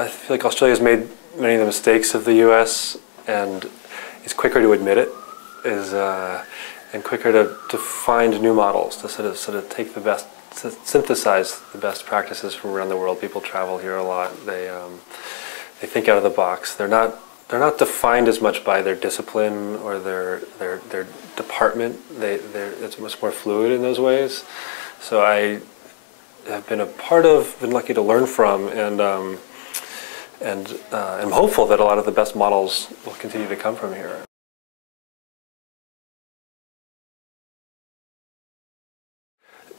I feel like Australia's made many of the mistakes of the U.S. and is quicker to admit it, and quicker to find new models, to sort of take the best, to synthesize the best practices from around the world. People travel here a lot. They think out of the box. They're not defined as much by their discipline or their department. It's much more fluid in those ways. So I have been been lucky to learn from, and I'm hopeful that a lot of the best models will continue to come from here.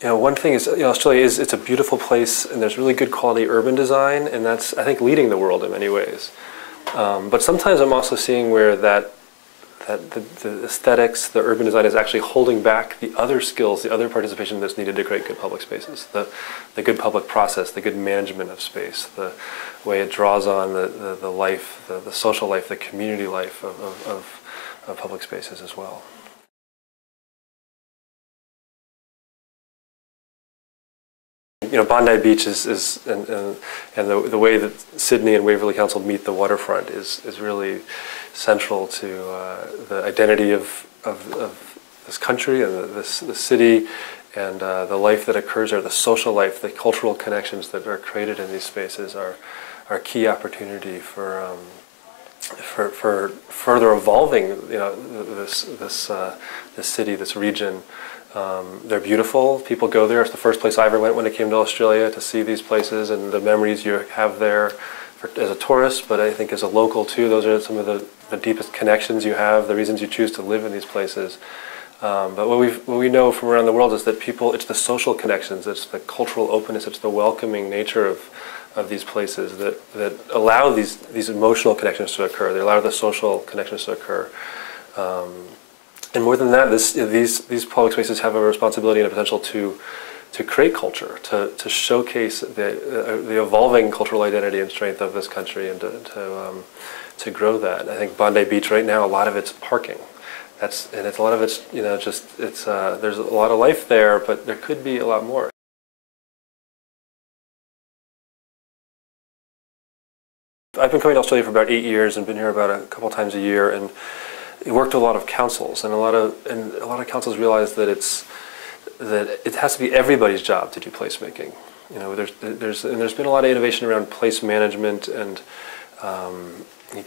One thing is, Australia it's a beautiful place, and there's really good quality urban design, and that's, I think, leading the world in many ways. But sometimes I'm also seeing where the aesthetics, the urban design is actually holding back the other skills, the other participation that's needed to create good public spaces, the good public process, the good management of space, the way it draws on the life, the social life, the community life of public spaces as well. Bondi Beach and the way that Sydney and Waverley Council meet the waterfront is really central to the identity of this country and the city, and the life that occurs there, the social life, the cultural connections that are created in these spaces are a key opportunity for further evolving this city, this region. They're beautiful. People go there. It's the first place I ever went when I came to Australia, to see these places and the memories you have there as a tourist, but I think as a local too. Those are some of the deepest connections you have, the reasons you choose to live in these places. But what we know from around the world is that it's the social connections, it's the cultural openness, it's the welcoming nature of these places that allow these emotional connections to occur. They allow the social connections to occur. And more than that, these public spaces have a responsibility and a potential to create culture, to showcase the evolving cultural identity and strength of this country, and to grow that. I think Bondi Beach right now, a lot of it's parking. A lot of it's there's a lot of life there, but there could be a lot more. I've been coming to Australia for about 8 years and been here about a couple times a year, and worked with a lot of councils, and a lot of councils realize that it has to be everybody's job to do placemaking. There's been a lot of innovation around place management and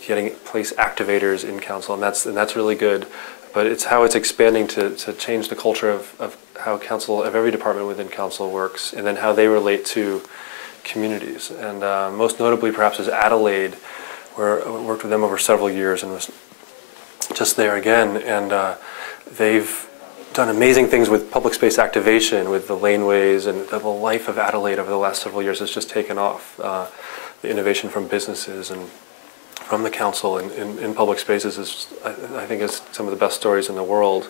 getting place activators in council, and that's really good. But it's how it's expanding to change the culture of how every department within council works, and then how they relate to communities. And most notably, perhaps, is Adelaide, where I worked with them over several years and was just there again, and they've done amazing things with public space activation, with the laneways, and the life of Adelaide over the last several years has just taken off. The innovation from businesses and from the council in public spaces I think is some of the best stories in the world.